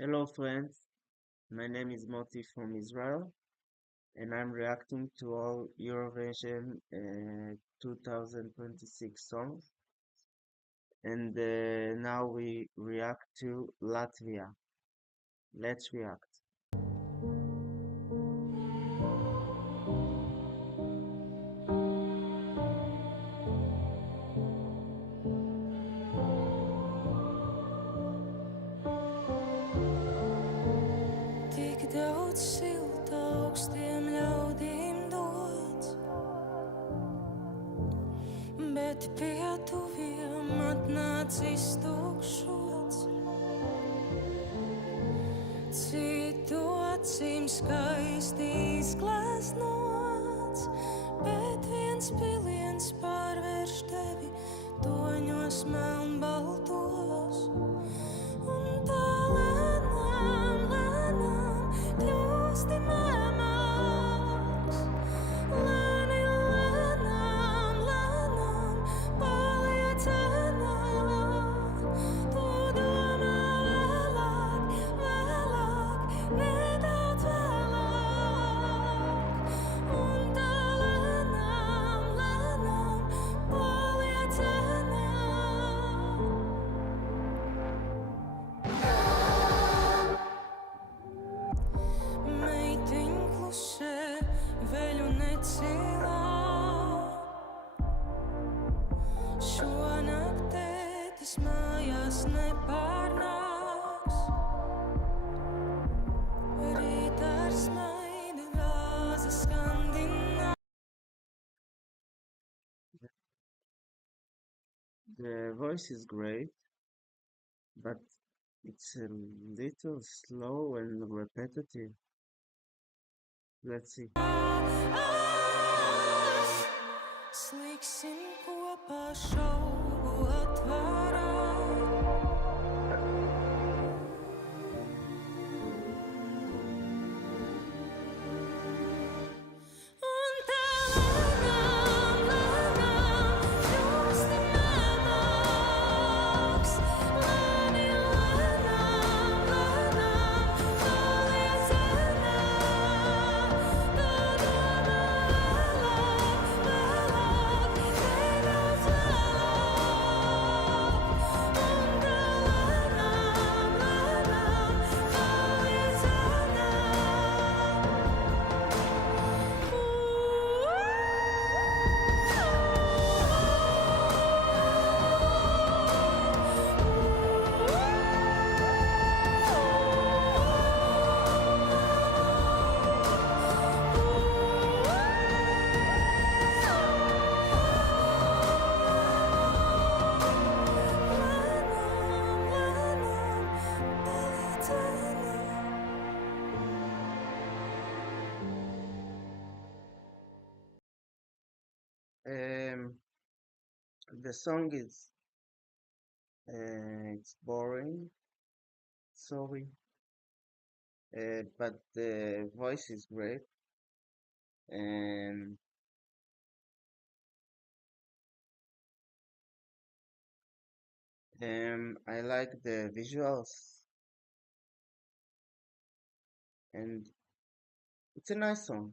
Hello friends, my name is Moti from Israel and I'm reacting to all Eurovision 2026 songs and now we react to Latvia. Let's react. Tik daudz silta augstiem ļaudīm dots, bet pie tuviem atnācis tukšots. Citu acīm skaisti izgleznots, bet viens piliens pārvērš tevi toņos melnbaltos. Un tā lēnām, lēnām kļūsti mēmāks. Lēni, lēnām, lēnām paliec ēnāk. Tu domā vēlāk, vēlāk, nedaudz vēlāk. Un tā lēnām, lēnām paliec ēnāk. Meitiņ klusē, veļu necilā. Šonakt tētis mājās nepārnāks. Rīt ar smaidu gāzi skandinā. The voice is great, but it's a little slow and repetitive. Let's see. Sliksim kopā šaubu atvārā. Un tā lēnām, lēnām kļūsti mēmāks. Lēni, lēnām, lēnām paliec ēnāk. Tu domā vēlāk, vēlāk, nedaudz vēlāk. Un tā lēnām, lēnām paliec Um, the song is it's boring, sorry, but the voice is great and I like the visuals and it's a nice song.